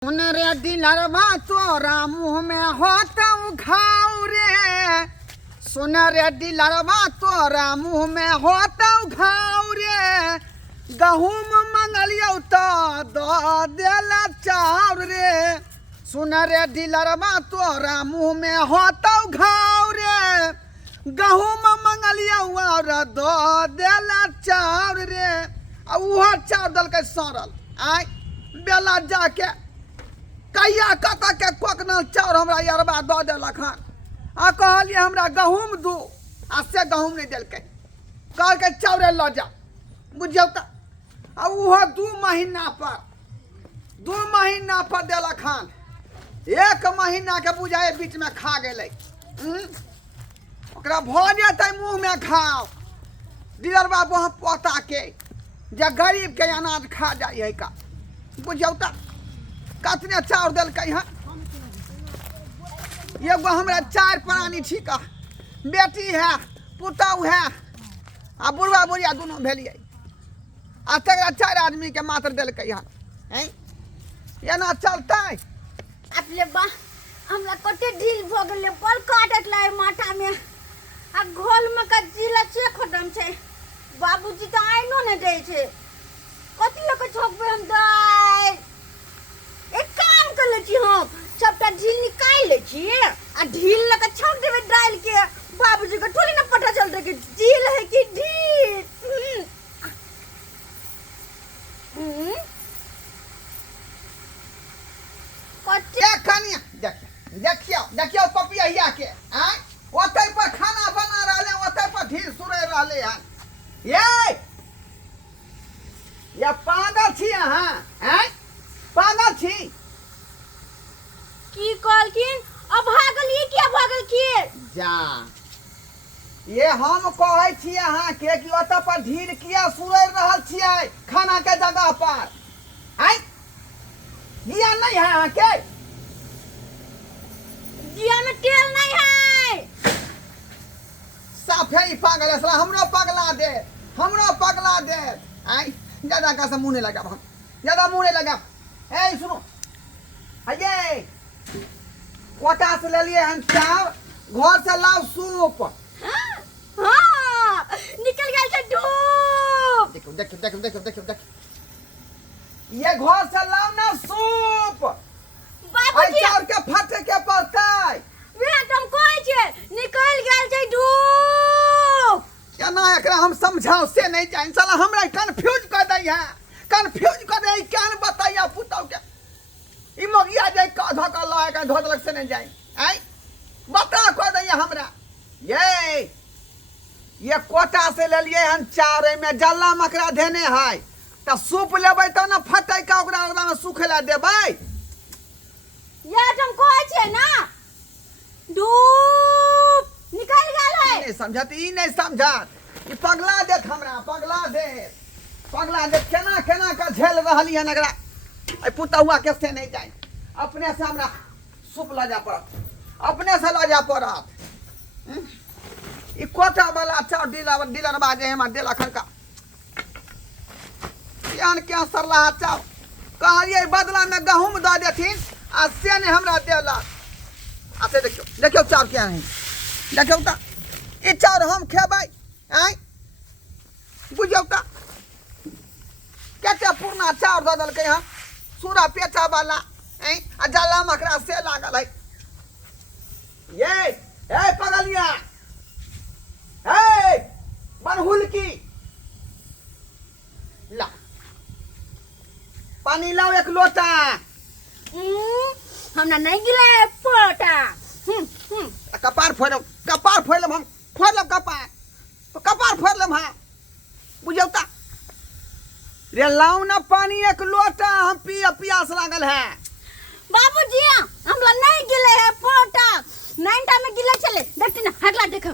सुन रे दिलरवा तोरा मुँह में होता घाव रे। सुन रे दिलरवा तोरा मुँह में होता घाव रे। गहूम मंगलियो तो दो देला चाउर रे। सुन रे दिलरवा तोरा मुँह में होता घाव रे। गहूम मंगलियो और दो देला चाउर रे। वह चाउर दल के सड़ल आय बेला जाके कहिया कत के कोकनल चाउर हमरा यरबा दऽ देलक हन। आ कहलिए हमरा गहूम दू आ से गहूम नहीं दिलकै। कहलकै चाउरे लऽ जा बुझियौ तऽ। आ उहो 2 महीना पर देलक हन। 1 महीना के बुझाए बीच में खा गेलै। ओकरा भऽ जेतै मुँह में घाव। डिलरबा बहुत पोता के जे गरीब के अनाज खा जाइ है का बुझियौ तऽ। कतने चाउर दिलकै हन। एगो हमरा 4 प्राणी छिका बेटी है पुतौह है आ बुढ़वा बुढ़िया दोनों भेलिए। आ तकरा 4 आदमी के मात्र दिलकै हन। एना चलतै अपने बा हमरा कते ढील भ गेलै बल काटत लाय माथा में आ घोल में का जिला से खत्म छै। बाबूजी त आइनो न दै छै कथि लक छोकबे हम दाय। एक काम कर ले छी हम सबटा ढील निकाल ले छी आ ढील लक छोक देबे डाल के। बाबूजी को थोड़ी न पता चलता कि ढील है कि ढील। देखियो पपिया के ओतै पर खाना बना रहले ओतै पर ढील सुरै रहले हन। ये पागल छी अहाँ पागल छी की कहलखिन अब भागलिए क्या भागल किए जा। ये हम कहै छी अहाँ के कि ओतै पर ढील किया सुरै रहल छियै खाना के जगह पर। ज्ञान नहीं है अहाँ के। जिया में तेल नहीं है। साफे ही पागल है साला। हमरो पगला दे ज्यादा का से मुंह नहीं लगा ज्यादा मुंह नहीं लगा। ए सुनो ये कोटा से ले लिए हम चावल घर से लाओ सूप। हाँ, निकल गया था धूप। देखो ये घर से लाओ ना सूप। बाबूजी चाउर के फटे के पड़तै। वे तुम कोई छे निकल गया था धूप। केना एकरा हम समझाओ से नहीं जान साला हमरा कंफ्यूज कर दै है। केन बताइया पुतौ के ई मगिया जाय का धक ला के धोदलक से नहीं जाय बता को दैया हमरा। ये कोटा से ले लिए हम चाउर में जल्ला मकरा देने है त सूप लेबै त न फटै का ओकरा में सुखेला देबै। ये तुम कोई छे ना धूप निकल गया है। नहीं समझत ई नहीं समझत। ई पगला देत हमरा पगला देत केना का झेल रहली है नगरा। आई पुतहुआ के से नहीं जाए अपने से हमरा सूप ला जा पड़त अपने से ला जा पड़त। ई कोटा वाला चाउ डीलर बाजे हम देला खनका यान क्या सरला चाउ कहलिए बदला में गहूम द देथिन आ से ने हमरा देला। आ से देखियो चाउर क्या है देखियो त ई चाउर हम खेबै बुझियो त केते पुरना चाउर द दलकै हन सूरा पेचा वाला आ जल्ला मकरा से लागल है। ए पगलिया बनहुल की ला पानी लाओ 1 लोटा। हमरा नहीं गिला है पोटा। कपार फोड़ब हम फोड़लब कपार फोड़लब हाँ बुझौ ता। रे लाओ ना पानी 1 लोटा हम प्यास लागल है। बाबूजी हमरा नहीं गिले है पोटा 9 टाइम में गिले चले देखती ना हटला देखो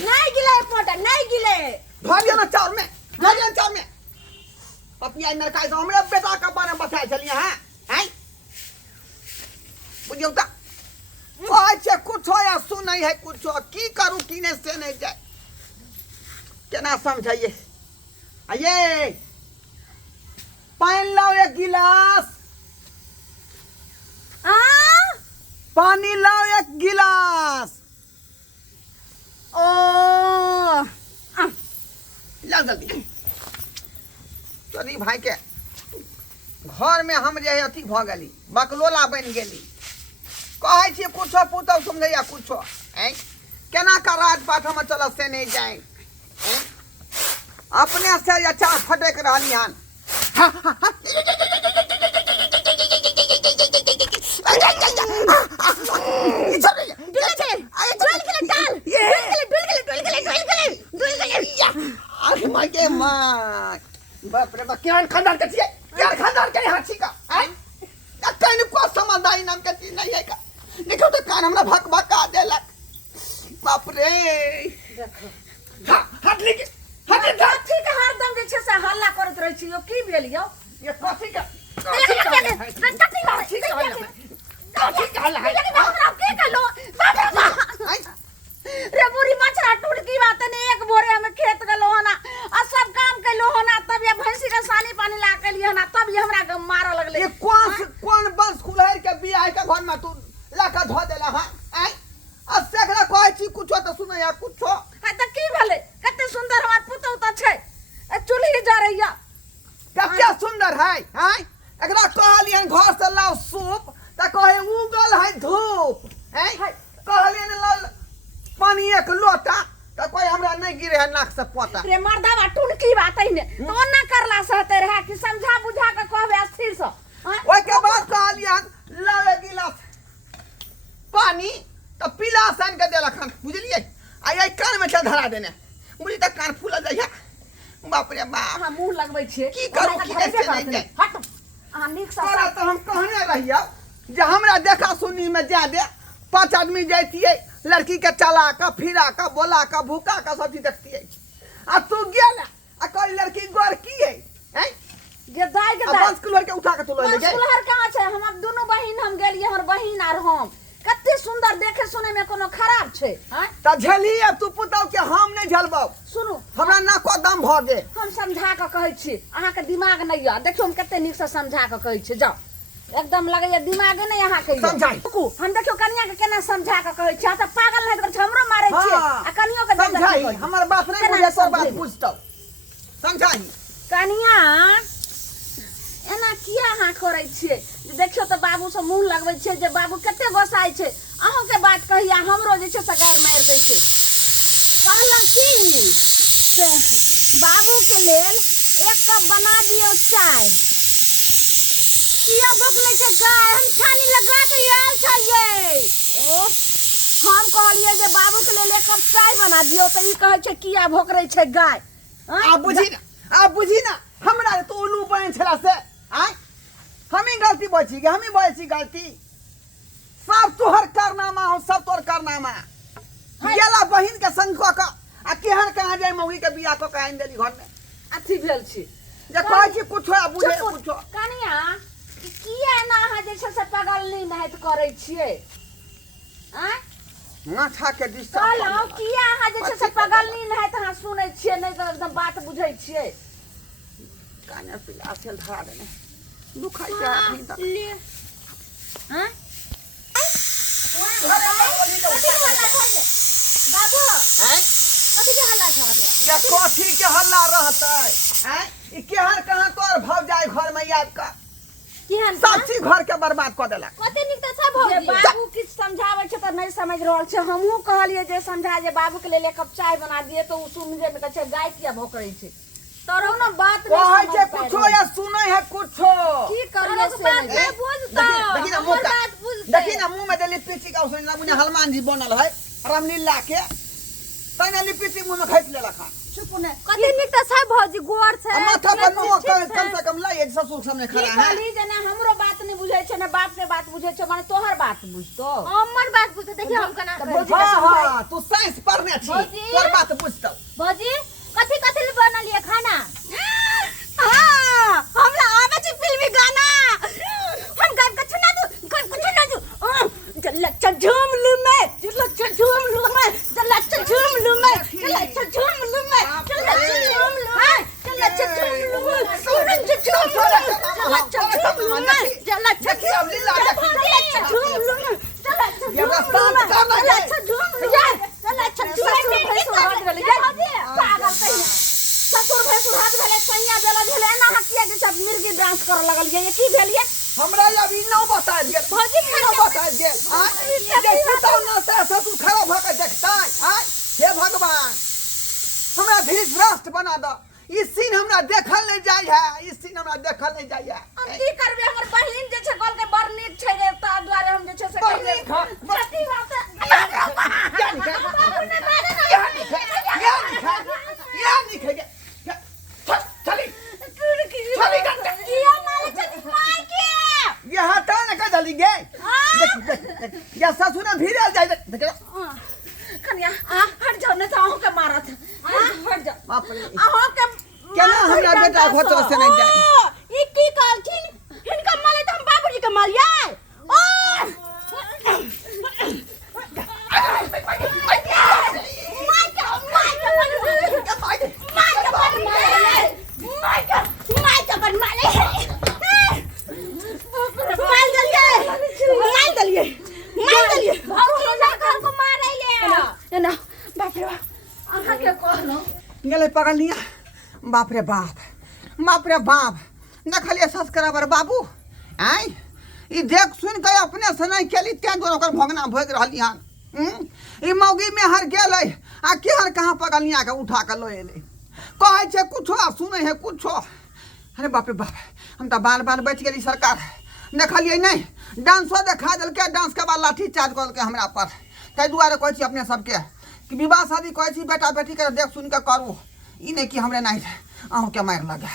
नहीं गिले है पोटा नहीं गिले। भागियो ना चाउर में पपिया मेरे का हमरे बेटा का बारे में बताए चलिए हैं बुझियो ता। अच्छा कुछ या सुन नहीं है कुछ की करूं की नहीं से नहीं जाए केना समझाइए। पानी लाओ एक गिलास। आ पानी लाओ एक गिलास। ओ लाओ जल्दी। चली भाई के घर में हम जे अथी भ गेली, बकलोला बन गेली। कहै छियै कुछो पुतौ समझैया कुछो हैं, केना का राजपाट हम चल से नहीं जाए हैं? अपने से अच्छा फटेक रहनी हन। बाप रे बाप, क्या खानदान के छियै? क्या खानदान के हाथी का हैं? कहीं को समझदारी नाम के चीज नहीं है का। देखो तो कान हमरा भक भका देलक। बाप रे, हाथ लेके हाथ ठीक है, हरदम जे छै से हल्ला करत रहै छी। यो की भेल यौ? ये कथी का रे बुरी मछरा टुटकी बात ने एक बोरे में खेत गलो हना आ सब काम कैलो हना, तब ये भैंसी के सानी पानी ला के लिए हना, तब ये हमरा मारा लगले। ये कौन बंस खुलहर के बियाह के घर में तू लाका धो देला हां आई आ सेकरा कहै छी कुछो त सुन या कुछो। है त की भेले? कते सुंदर हमर पुतौ त छै, चुल्ही जा रही है। कते सुंदर है हैं? एकरा कहलियन घर से लाओ सूप त कहे उगल है धूप हैं। कहलियन लाओ पानी एक लोटा त कोई हमरा नहीं गिरे है नाक से पोता। रे मर्दावा टुनकी बात है ने तो ना करला सहते रहा कि समझा बुझा के कहबे स्थिर से। ओइ के बाद कहलियन लाओ एक गिलास पानी त पीला सान के देलक हन, बुझलिए? आ कान में से धरा देने, बुझी त कान फूल जाइए। बाप रे बाप, हां मुंह लगबै छिए। की करू की कैसे नहीं जाए? हट आ निक से तोरा तो हम कहने रहिया जे हमरा देखा सुनी में जा दे। 5 आदमी जाइतिए, लड़की के चला का फिरा का बोला का भूखा का सब चीज देखतिए। आ तू गेल आ कोई लड़की गोर की है हैं? जे दाई के आ 5 किलो के उठा के तू ले गए। सुलहर कहां छै? हम दोनों बहिन हम गेलिए, हमर बहिन आर हम कते सुंदर देखे सुने में कोनो खराब छै हैं? त झेली अब तू पुतौ के हम नहीं झलबौ। सुनु हमरा ना को दम भ गे। हम समझा के कहै छी, अहाँ के दिमाग नहीं या। देखियो हम कते निक से समझा के कहै छी, जाओ एकदम लगैया दिमाग नहीं अहाँ के। समझाई हम देखियो कन्या के केना समझा के कहै छी। आ त पागल नहीं कर हमरो मारै छी आ कनियो के समझाई। हमर बात नहीं बुझे, सब बात बुझतौ। समझाई कनिया एना किया अहाँ करै छियै? देखियो त बाबू से मुंह लगबै छियै जे बाबू कते गोसाई छै। अहूं के बात कहिया हमरो जे छै सगार मार दै छै। कहलौं की से बाबू के लेल 1 कप बना दियो चाय। किया भोकले छै गाय? हम छानी लगा के आयल छलिए। ओ हम कहलिए जे बाबू के लेल 1 कप चाय बना दियो त ई कहै छै किया भोकरे छै गाय। आ बुझी ना हमरा तो उल्लू बन छला से आय हमी गलती बची गे, हमी बची गलती। सब तोहर कारनामा हो, सब तोहर कारनामा। गेला बहिन के संग क का आ केहन कहां जाय मौगी के बियाह क के आइन देली घर में। अथी भेल छी जे कहै छी कुछो आ बुझे कुछो। कनिया किया ना अहाँ जे छै से पागल नहीं नहत करै छियै? आय माथा के डिस्टर्ब कहलौं किया अहाँ जे छै से पागल नहीं नहत अहाँ सुनै छियै, नहीं तो एकदम बात बुझै छियै। काने पिला सेल धरा देने दुखाई के आदमी तक ले हैं? बाबू हैं? कथी के हल्ला छ? क्या कथी के हल्ला रहतै हैं? ई केहन कहां तोर भौ जाय घर में याद का केहन सब चीज घर के बर्बाद क देलक। कते निक त छ भौजी। बाबू किछ समझाबै छै त नहीं समझ रहल छै। हमहू कहलिए जे समझा जे बाबू के लेल 1 कप चाय बना दिए तो उ सुनजे में कहै छै गाय किया भौकरै छै। तोरो ना बात नहीं कहै समझ छै पाइ कुछो रहल। या सुनै है कुछो। की करिए से नहीं बुझता। देखी ना मुंह देखी ना मुंह में देली पीची का उसने मुझे हनुमान जी बनल है रामलीला के तने लिपटी मुंह में खैस लेलक। चुप ने कते निक त छै भौजी गोर छै। माथा पर मुंह कम से कम लाई ससुर सामने खड़ा है। खाली जना हमरो बात नहीं बुझै छै, ना बाप के बात बुझै छै, माने तोहर बात बुझतो। हमर बात बुझते देखिए हम कना हां तू साइंस पढ़ने छी, तोर बात बुझतौ। भौजी कथि कथि ले बनलिए खाना? हां हमरा आवे छै फिल्मी गाना। हम गाय के सुना दू, गाय को सुना दू। चल झूम लू मैं, चल झूम लू मैं, चल झूम लू मैं, चल झूम लू मैं, चल झूम लू मैं, चल झूम लू मैं, चल अच्छा देखिए अब लीला देखिए चल अच्छा ये रास्ता करना चल है अच्छा झूम चल अच्छा ससुर भैंसुर हाथ भेले पागल कहीं ससुर भैंसुर हाथ भेले सैया देला भेले ना हटिया के सब मिर्गी डांस कर लगल ये की भेलिए हमरा अभी नौ बता गेल भौजी नौ बता गेल ये पुतौ न से ससुर खड़ा भ के देखता हे भगवान हमरा धीरज भ्रष्ट बना द ई सीन हमरा देखल नहीं जाय है ई सीन हमरा देखल नहीं जाय है हम की करबे हमर बहिन जे छै कल के बड़ नीक छै रे ता द्वारे हम जे छै से बड़ नीक है। सती बात चली चली गंगा ये माले चली माई के ये हटा न का जल्दी गे ये ससुर भीरे जाय देख कन्या हट जाओ न तो के मारत हट जाओ बाप रे आहो के केना हमरा बेटा घोटर से नहीं जाय ई की कहलखिन हिनका माले तो हम बाबूजी के मालिए ओ गेले पकड़ लिया बाप रे बाप देखलिए सस्कराबर बाबू आई ई देख सुन के अपने से नहीं केली तें दोनों ओकर भोगना भोग रहली हन ई मौगी में हर गेलै आ केहर कहाँ पकड़ लिया के उठा के लो एले कहै छै कुछो आ सुनै है कुछो अरे बाप रे बाप हम त बाल बाल बच गेली सरकार देखलिए नहीं डांसो देखा देलकै डांस के बाद लाठी चार्ज कर देलकै हमरा पर ताहि दुआरे कहै छी अपने सबके कि विवाह शादी कहै छी बेटा बेटी के देख सुन के करू ई नहीं कि हमरे नहीं अहूँ के मार लगे।